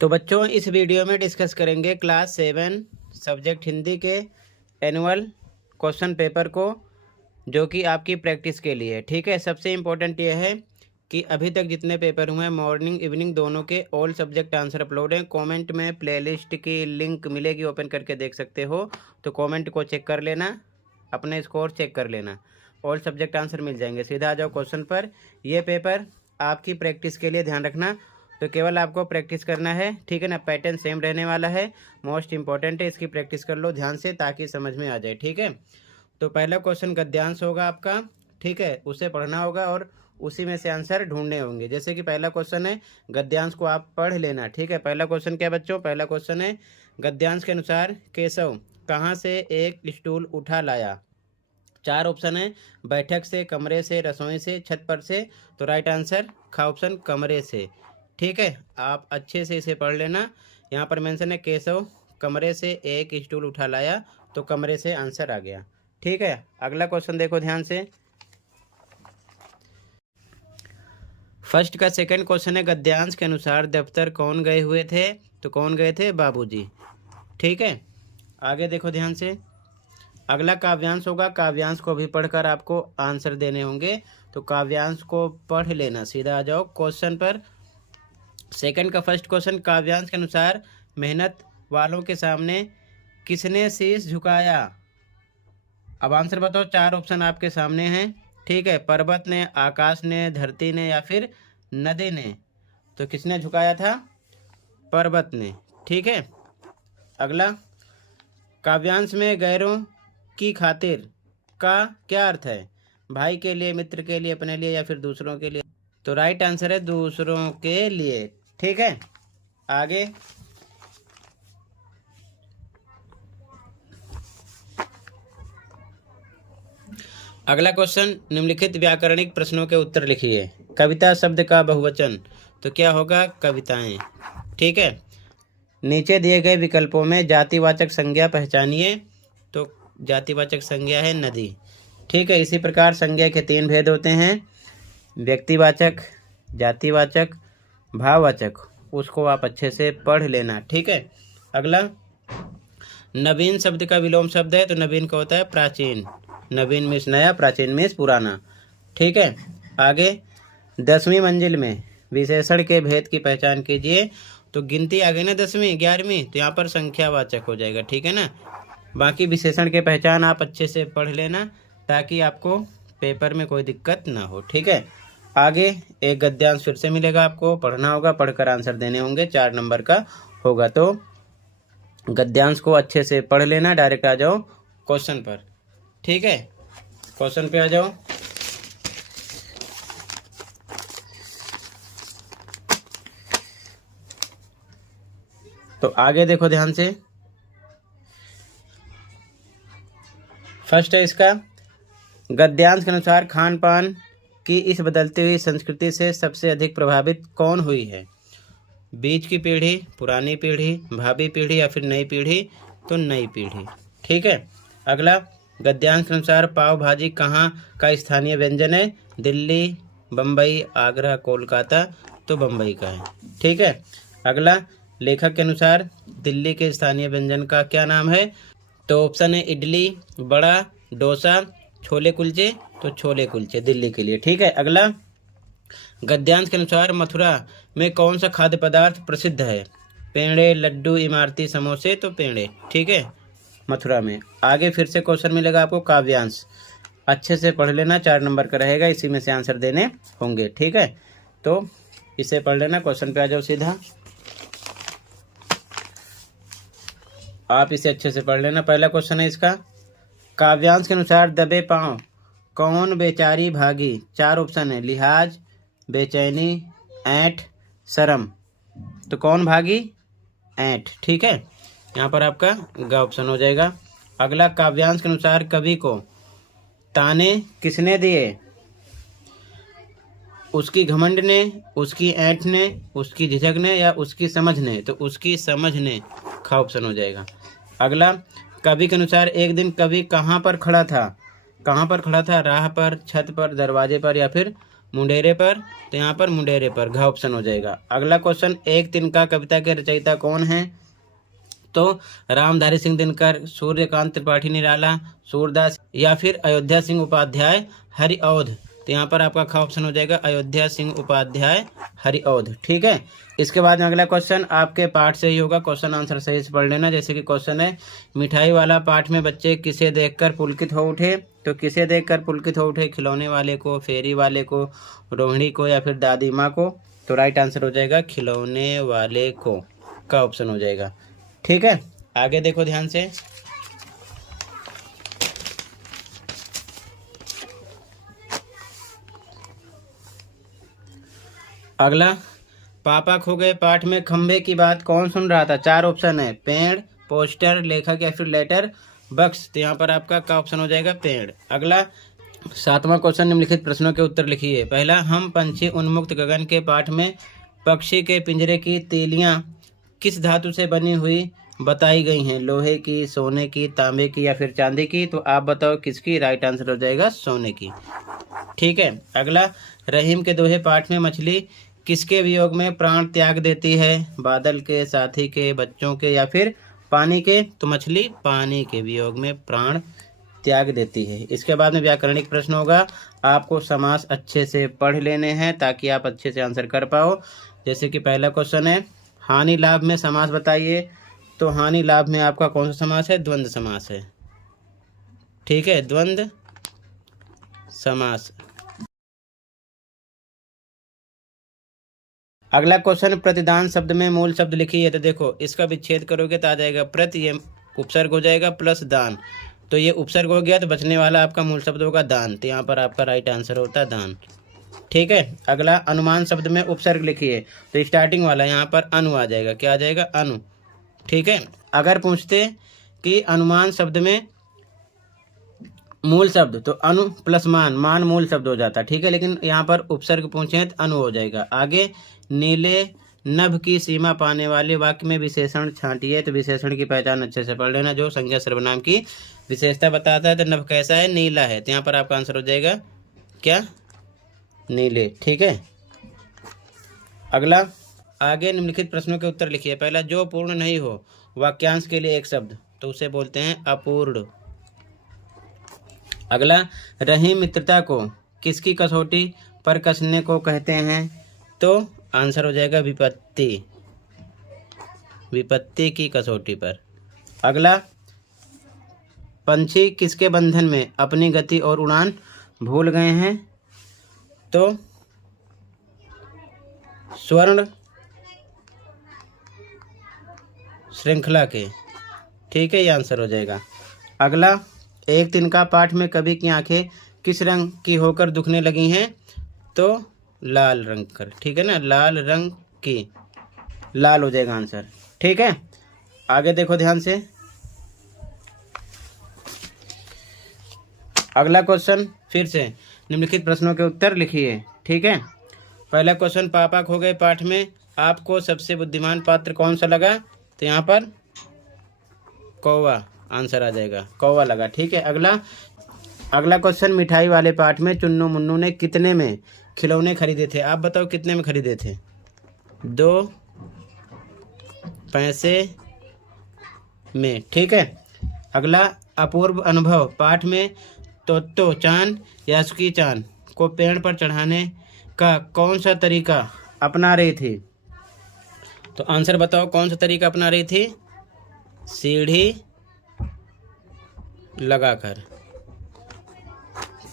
तो बच्चों इस वीडियो में डिस्कस करेंगे क्लास 7 सब्जेक्ट हिंदी के एनुअल क्वेश्चन पेपर को, जो कि आपकी प्रैक्टिस के लिए। ठीक है, सबसे इम्पोर्टेंट ये है कि अभी तक जितने पेपर हुए हैं मॉर्निंग इवनिंग दोनों के ऑल सब्जेक्ट आंसर अपलोड हैं। कमेंट में प्लेलिस्ट की लिंक मिलेगी, ओपन करके देख सकते हो। तो कमेंट को चेक कर लेना, अपने स्कोर चेक कर लेना, ऑल सब्जेक्ट आंसर मिल जाएंगे। सीधा आ जाओ क्वेश्चन पर। ये पेपर आपकी प्रैक्टिस के लिए, ध्यान रखना। तो केवल आपको प्रैक्टिस करना है, ठीक है ना। पैटर्न सेम रहने वाला है, मोस्ट इंपॉर्टेंट है, इसकी प्रैक्टिस कर लो ध्यान से ताकि समझ में आ जाए। ठीक है, तो पहला क्वेश्चन गद्यांश होगा आपका, ठीक है, उसे पढ़ना होगा और उसी में से आंसर ढूंढने होंगे। जैसे कि पहला क्वेश्चन है, गद्यांश को आप पढ़ लेना। ठीक है, पहला क्वेश्चन क्या बच्चों, पहला क्वेश्चन है गद्यांश के अनुसार केशव कहाँ से एक स्टूल उठा लाया। 4 ऑप्शन है, बैठक से, कमरे से, रसोई से, छत पर से। तो राइट आंसर खा ऑप्शन कमरे से। ठीक है, आप अच्छे से इसे पढ़ लेना। यहाँ पर मेंशन है केशव कमरे से एक स्टूल उठा लाया, तो कमरे से आंसर आ गया। ठीक है, अगला क्वेश्चन देखो ध्यान से। फर्स्ट का सेकंड क्वेश्चन है गद्यांश के अनुसार दफ्तर कौन गए हुए थे। तो कौन गए थे, बाबूजी। ठीक है, आगे देखो ध्यान से। अगला काव्यांश होगा, काव्यांश को भी पढ़कर आपको आंसर देने होंगे। तो काव्यांश को पढ़ लेना। सीधा आ जाओ क्वेश्चन पर। सेकंड का फर्स्ट क्वेश्चन, काव्यांश के अनुसार मेहनत वालों के सामने किसने शीश झुकाया। अब आंसर बताओ। 4 ऑप्शन आपके सामने हैं, ठीक है। पर्वत ने, आकाश ने, धरती ने या फिर नदी ने। तो किसने झुकाया था, पर्वत ने। ठीक है, अगला काव्यांश में गैरों की खातिर का क्या अर्थ है। भाई के लिए, मित्र के लिए, अपने लिए या फिर दूसरों के लिए। तो राइट आंसर है दूसरों के लिए। ठीक है, आगे अगला क्वेश्चन, निम्नलिखित व्याकरणिक प्रश्नों के उत्तर लिखिए। कविता शब्द का बहुवचन तो क्या होगा, कविताएं। ठीक है, नीचे दिए गए विकल्पों में जातिवाचक संज्ञा पहचानिए। तो जातिवाचक संज्ञा है नदी। ठीक है, इसी प्रकार संज्ञा के 3 भेद होते हैं, व्यक्तिवाचक, जातिवाचक, भाववाचक। उसको आप अच्छे से पढ़ लेना। ठीक है, अगला नवीन शब्द का विलोम शब्द है। तो नवीन का होता है प्राचीन। नवीन मीन्स नया, प्राचीन मीन्स पुराना। ठीक है, आगे 10वीं मंजिल में विशेषण के भेद की पहचान कीजिए। तो गिनती आ गई ना 10वीं 11वीं, तो यहाँ पर संख्यावाचक हो जाएगा। ठीक है ना, बाकी विशेषण के पहचान आप अच्छे से पढ़ लेना ताकि आपको पेपर में कोई दिक्कत ना हो। ठीक है, आगे एक गद्यांश फिर से मिलेगा, आपको पढ़ना होगा, पढ़कर आंसर देने होंगे। 4 नंबर का होगा। तो गद्यांश को अच्छे से पढ़ लेना। डायरेक्ट आ जाओ क्वेश्चन पर। ठीक है, क्वेश्चन पे आ जाओ। तो आगे देखो ध्यान से। फर्स्ट है इसका, गद्यांश के अनुसार खान पान की इस बदलती हुई संस्कृति से सबसे अधिक प्रभावित कौन हुई है। बीच की पीढ़ी, पुरानी पीढ़ी, भावी पीढ़ी या फिर नई पीढ़ी। तो नई पीढ़ी। ठीक है, अगला गद्यांश के अनुसार पाव भाजी कहाँ का स्थानीय व्यंजन है। दिल्ली, बम्बई, आगरा, कोलकाता। तो बम्बई का है। ठीक है, अगला लेखक के अनुसार दिल्ली के स्थानीय व्यंजन का क्या नाम है। तो ऑप्शन है इडली, बड़ा, डोसा, छोले कुलचे। तो छोले कुलचे दिल्ली के लिए। ठीक है, अगला गद्यांश के अनुसार मथुरा में कौन सा खाद्य पदार्थ प्रसिद्ध है। पेड़े, लड्डू, इमारती समोसे। तो पेड़े। ठीक है, मथुरा में। आगे फिर से क्वेश्चन मिलेगा आपको काव्यांश, अच्छे से पढ़ लेना। 4 नंबर का रहेगा, इसी में से आंसर देने होंगे। ठीक है, तो इसे पढ़ लेना। क्वेश्चन पे आ जाओ सीधा, आप इसे अच्छे से पढ़ लेना। पहला क्वेश्चन है इसका, काव्यांश के अनुसार दबे पांव कौन बेचारी भागी। 4 ऑप्शन है, लिहाज, बेचैनी, ऐंठ, शर्म। तो कौन भागी, ऐंठ। ठीक है, यहाँ पर आपका ग ऑप्शन हो जाएगा। अगला काव्यांश के अनुसार कवि को ताने किसने दिए। उसकी घमंड ने, उसकी ऐंठ ने, उसकी झिझक ने या उसकी समझ ने। तो उसकी समझ ने, खा ऑप्शन हो जाएगा। अगला कवि के अनुसार एक दिन कवि कहाँ पर खड़ा था। कहाँ पर खड़ा था, राह पर, छत पर, दरवाजे पर या फिर मुंडेरे पर, तो यहाँ पर मुंडेरे पर, घ ऑप्शन हो जाएगा। अगला क्वेश्चन, एक तिनका कविता के रचयिता कौन है? तो रामधारी सिंह दिनकर, सूर्यकांत त्रिपाठी निराला, सूरदास या फिर अयोध्या सिंह उपाध्याय हरिऔध। तो यहाँ पर आपका ख ऑप्शन हो जाएगा, अयोध्या सिंह उपाध्याय हरिऔध। ठीक है। इसके बाद में अगला क्वेश्चन आपके पाठ से ही होगा, क्वेश्चन आंसर सही से पढ़ लेना। जैसे कि क्वेश्चन है, मिठाई वाला पाठ में बच्चे किसे देखकर पुलकित हो उठे? तो किसे देखकर पुलकित हो उठे? खिलौने वाले को, फेरी वाले को, रोहिणी को या फिर दादी माँ को? तो राइट आंसर हो जाएगा खिलौने वाले को, का ऑप्शन हो जाएगा। ठीक है, आगे देखो ध्यान से। अगला, पापा खो गए पाठ में खंबे की बात कौन सुन रहा था? 4 ऑप्शन है, पेड़, पोस्टर, लेखक या फिर लेटर बक्स। तो यहाँ पर आपका का ऑप्शन हो जाएगा पेड़। अगला 7वां क्वेश्चन, निम्नलिखित प्रश्नों के उत्तर लिखिए। पहला, हम पंछी उन्मुक्त गगन के पाठ में पक्षी के पिंजरे की तीलियां किस धातु से बनी हुई बताई गई हैं? लोहे की, सोने की, तांबे की या फिर चांदी की? तो आप बताओ किसकी? राइट आंसर हो जाएगा सोने की। ठीक है। अगला, रहीम के दोहे पाठ में मछली किसके वियोग में प्राण त्याग देती है? बादल के, साथी के, बच्चों के या फिर पानी के? तो मछली पानी के वियोग में प्राण त्याग देती है। इसके बाद में व्याकरणिक प्रश्न होगा, आपको समास अच्छे से पढ़ लेने हैं ताकि आप अच्छे से आंसर कर पाओ। जैसे कि पहला क्वेश्चन है, हानि लाभ में समास बताइए। तो हानि लाभ में आपका कौन सा समास है? द्वंद्व समास है। ठीक है, द्वंद्व समास। अगला क्वेश्चन, प्रतिदान शब्द में मूल शब्द लिखिए। तो देखो, इसका विच्छेद करोगे तो आ जाएगा प्रति, ये उपसर्ग हो जाएगा, प्लस दान। तो ये उपसर्ग हो गया, तो बचने वाला आपका मूल शब्द होगा दान। तो यहाँ पर आपका राइट आंसर होता है दान। ठीक है। अगला, अनुमान शब्द में उपसर्ग लिखिए। तो स्टार्टिंग वाला यहाँ पर अनु आ जाएगा। क्या आ जाएगा? अनु। ठीक है। अगर पूछते कि अनुमान शब्द में मूल शब्द, तो अनु प्लस मान, मान मूल शब्द हो जाता। ठीक है, लेकिन यहाँ पर उपसर्ग पूछे तो अनु हो जाएगा। आगे, नीले नभ की सीमा पाने वाले वाक्य में विशेषण छांटिए। तो विशेषण की पहचान अच्छे से पढ़ लेना, जो संज्ञा सर्वनाम की विशेषता बताता है। तो नभ कैसा है? नीला है। तो यहाँ पर आपका आंसर हो जाएगा क्या? नीले। ठीक है। अगला, आगे निम्नलिखित प्रश्नों के उत्तर लिखिए। पहला, जो पूर्ण नहीं हो वाक्यांश के लिए एक शब्द, तो उसे बोलते हैं अपूर्ण। अगला, रहीम मित्रता को किसकी कसौटी पर कसने को कहते हैं? तो आंसर हो जाएगा विपत्ति, विपत्ति की कसौटी पर। अगला, पंछी किसके बंधन में अपनी गति और उड़ान भूल गए हैं? तो स्वर्ण श्रृंखला के। ठीक है, ये आंसर हो जाएगा। अगला, एक तिनका पाठ में कवि की आंखें किस रंग की होकर दुखने लगी हैं? तो लाल रंग कर। ठीक है ना, लाल रंग की, लाल हो जाएगा आंसर। ठीक है, आगे देखो ध्यान से। अगला क्वेश्चन, फिर से निम्नलिखित प्रश्नों के उत्तर लिखिए। ठीक है, पहला क्वेश्चन, पापा खो गए पाठ में आपको सबसे बुद्धिमान पात्र कौन सा लगा? तो यहाँ पर कौवा आंसर आ जाएगा, कौवा लगा। ठीक है। अगला क्वेश्चन, मिठाई वाले पाठ में चुन्नू मुन्नू ने कितने में खिलौने खरीदे थे? आप बताओ कितने में खरीदे थे? 2 पैसे में। ठीक है। अगला, अपूर्व अनुभव पाठ में तोतो चांद या सुकी चांद को पेड़ पर चढ़ाने का कौन सा तरीका अपना रही थी? तो आंसर बताओ कौन सा तरीका अपना रही थी? सीढ़ी लगाकर।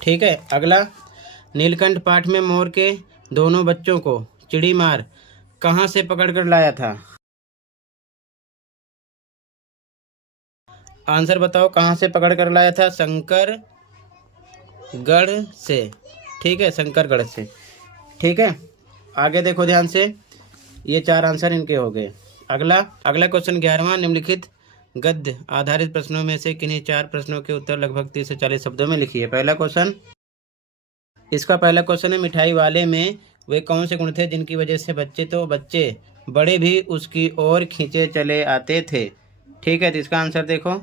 ठीक है। अगला, नीलकंठ पाठ में मोर के दोनों बच्चों को चिड़ी मार कहाँ से पकड़ कर लाया था? आंसर बताओ कहाँ से पकड़ कर लाया था? शंकरगढ़ से। ठीक है, शंकरगढ़ से। ठीक है, आगे देखो ध्यान से, ये 4 आंसर इनके हो गए। अगला क्वेश्चन 11वां, निम्नलिखित गद्य आधारित प्रश्नों में से किन्हीं 4 प्रश्नों के उत्तर लगभग 30 से 40 शब्दों में लिखिए। पहला क्वेश्चन, इसका पहला क्वेश्चन है, मिठाई वाले में वे कौन से गुण थे जिनकी वजह से बच्चे बड़े भी उसकी ओर खींचे चले आते थे? ठीक है, तो इसका आंसर देखो,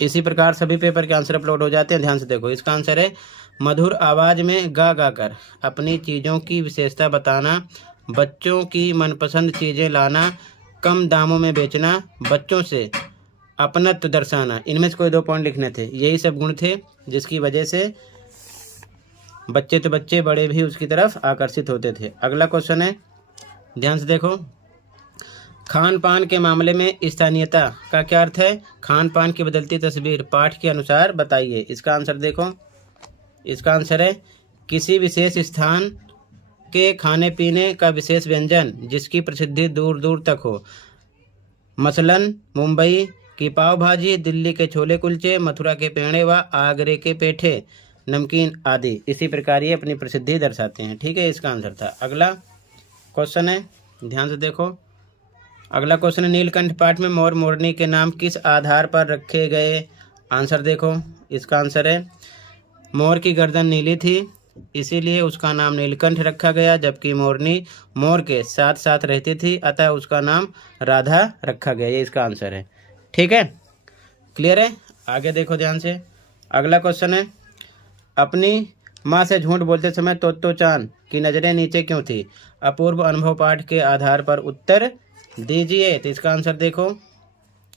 इसी प्रकार सभी पेपर के आंसर अपलोड हो जाते हैं। ध्यान से देखो, इसका आंसर है मधुर आवाज़ में गा गा कर अपनी चीज़ों की विशेषता बताना, बच्चों की मनपसंद चीज़ें लाना, कम दामों में बेचना, बच्चों से अपनत्व दर्शाना। इनमें से कोई 2 पॉइंट लिखने थे। यही सब गुण थे जिसकी वजह से बच्चे तो बच्चे, बड़े भी उसकी तरफ आकर्षित होते थे। अगला क्वेश्चन है, ध्यान से देखो, खान पान के मामले में स्थानीयता का क्या अर्थ है? खान पान की बदलती तस्वीर पाठ के अनुसार बताइए। इसका आंसर देखो, इसका आंसर है किसी विशेष स्थान के खाने पीने का विशेष व्यंजन जिसकी प्रसिद्धि दूर दूर तक हो। मसलन मुंबई की पाव भाजी, दिल्ली के छोले कुलचे, मथुरा के पेड़े व आगरे के पेठे नमकीन आदि। इसी प्रकार ये अपनी प्रसिद्धि दर्शाते हैं। ठीक है, इसका आंसर था। अगला क्वेश्चन है, ध्यान से देखो, अगला क्वेश्चन है, नीलकंठ पाठ में मोर मोरनी के नाम किस आधार पर रखे गए? आंसर देखो, इसका आंसर है मोर की गर्दन नीली थी इसीलिए उसका नाम नीलकंठ रखा गया, जबकि मोरनी मोर के साथ साथ रहती थी अतः उसका नाम राधा रखा गया। ये इसका आंसर है। ठीक है, क्लियर है? आगे देखो ध्यान से, अगला क्वेश्चन है, अपनी माँ से झूठ बोलते समय तोतो चान की नज़रें नीचे क्यों थी? अपूर्व अनुभव पाठ के आधार पर उत्तर दीजिए। तो इसका आंसर देखो,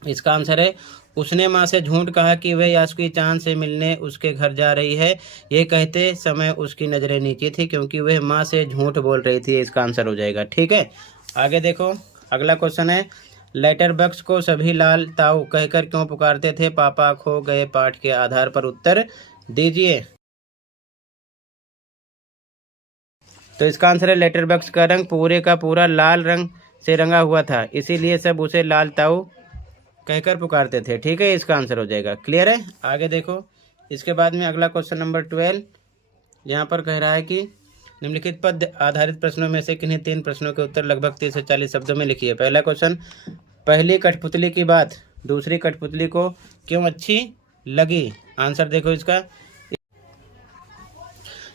इसका आंसर है उसने माँ से झूठ कहा कि वह यासुकी चांद से मिलने उसके घर जा रही है। ये कहते समय उसकी नज़रें नीचे थी क्योंकि वह माँ से झूठ बोल रही थी। इसका आंसर हो जाएगा। ठीक है, आगे देखो, अगला क्वेश्चन है, लेटर बॉक्स को सभी लाल ताऊ कहकर क्यों पुकारते थे? पापा खो गए पाठ के आधार पर उत्तर दीजिए। तो इसका आंसर है लेटर बॉक्स का रंग पूरे का पूरा लाल रंग से रंगा हुआ था, इसीलिए सब उसे लाल ताऊ कहकर पुकारते थे। ठीक है, इसका आंसर हो जाएगा। क्लियर है? आगे देखो, इसके बाद में अगला क्वेश्चन नंबर 12 यहाँ पर कह रहा है कि निम्नलिखित पद आधारित प्रश्नों में से किन्हीं 3 प्रश्नों के उत्तर लगभग 30 से 40 शब्दों में लिखिए। पहला क्वेश्चन, पहली कठपुतली की बात दूसरी कठपुतली को क्यों अच्छी लगी? आंसर देखो,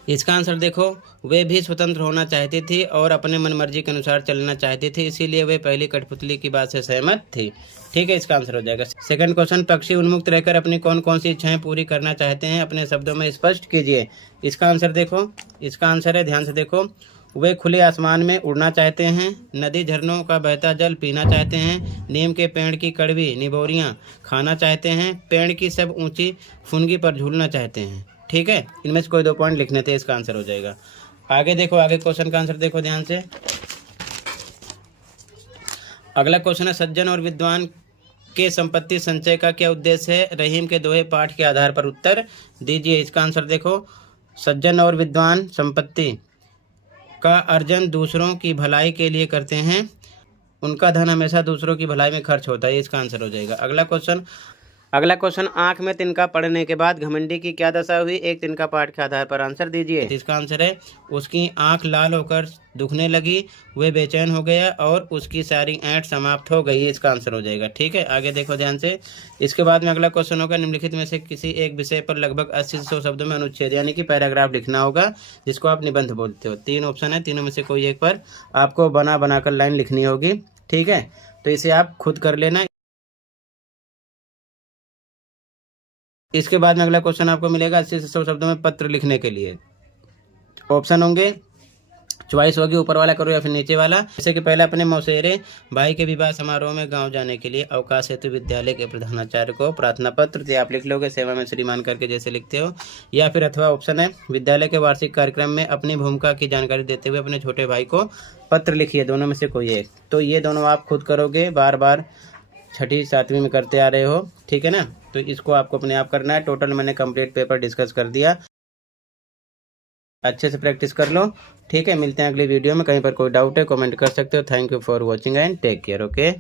इसका आंसर देखो, वे भी स्वतंत्र होना चाहती थी और अपने मनमर्जी के अनुसार चलना चाहती थी, इसीलिए वे पहली कठपुतली की बात से सहमत थी। ठीक है, इसका आंसर हो जाएगा। सेकंड क्वेश्चन, पक्षी उन्मुक्त रहकर अपनी कौन कौन सी इच्छाएं पूरी करना चाहते हैं? अपने शब्दों में स्पष्ट कीजिए। इसका आंसर देखो, इसका आंसर है, ध्यान से देखो, वे खुले आसमान में उड़ना चाहते हैं, नदी झरनों का बहता जल पीना चाहते हैं, नीम के पेड़ की कड़वी निबोरियाँ खाना चाहते हैं, पेड़ की सब ऊंची फुनगी पर झूलना चाहते हैं। ठीक है, इनमें से कोई 2 पॉइंट लिखने थे। इसका आंसर हो जाएगा। आगे देखो, आगे क्वेश्चन का आंसर देखो ध्यान से। अगला क्वेश्चन है, सज्जन और विद्वान के संपत्ति संचय का क्या उद्देश्य है? रहीम के दोहे पाठ के आधार पर उत्तर दीजिए। इसका आंसर देखो, सज्जन और विद्वान संपत्ति का अर्जन दूसरों की भलाई के लिए करते हैं, उनका धन हमेशा दूसरों की भलाई में खर्च होता है। इसका आंसर हो जाएगा। अगला क्वेश्चन, आंख में तिनका पड़ने के बाद घमंडी की क्या दशा हुई? एक तिनका पाठ के आधार पर आंसर दीजिए। इसका आंसर है, उसकी आंख लाल होकर दुखने लगी, वह बेचैन हो गया और उसकी सारी ऐंठ समाप्त हो गई। इसका आंसर हो जाएगा। ठीक है, आगे देखो ध्यान से। इसके बाद में अगला क्वेश्चन होगा, निम्नलिखित में से किसी एक विषय पर लगभग 80 से 100 शब्दों में अनुच्छेद यानी कि पैराग्राफ लिखना होगा, जिसको आप निबंध बोलते हो। 3 ऑप्शन है, तीनों में से कोई एक पर आपको बनाकर लाइन लिखनी होगी। ठीक है, तो इसे आप खुद कर लेना। इसके बाद में अगला क्वेश्चन आपको मिलेगा 80 से 100 शब्दों में पत्र लिखने के लिए। ऑप्शन होंगे, चॉइस होगी ऊपर वाला करो या फिर नीचे वाला। जैसे कि पहले, अपने मौसेरे भाई के विवाह समारोह में गांव जाने के लिए अवकाश हेतु विद्यालय के प्रधानाचार्य को प्रार्थना पत्र दिया, आप लिख लोगे सेवा में श्रीमान करके जैसे लिखते हो। या फिर अथवा ऑप्शन है, विद्यालय के वार्षिक कार्यक्रम में अपनी भूमिका की जानकारी देते हुए अपने छोटे भाई को पत्र लिखिए। दोनों में से कोई एक। तो ये दोनों आप खुद करोगे, बार बार 6ठी 7वीं में करते आ रहे हो। ठीक है ना, तो इसको आपको अपने आप करना है। टोटल मैंने कंप्लीट पेपर डिस्कस कर दिया, अच्छे से प्रैक्टिस कर लो। ठीक है, मिलते हैं अगली वीडियो में। कहीं पर कोई डाउट है कमेंट कर सकते हो। Thank you for watching and take care. Okay.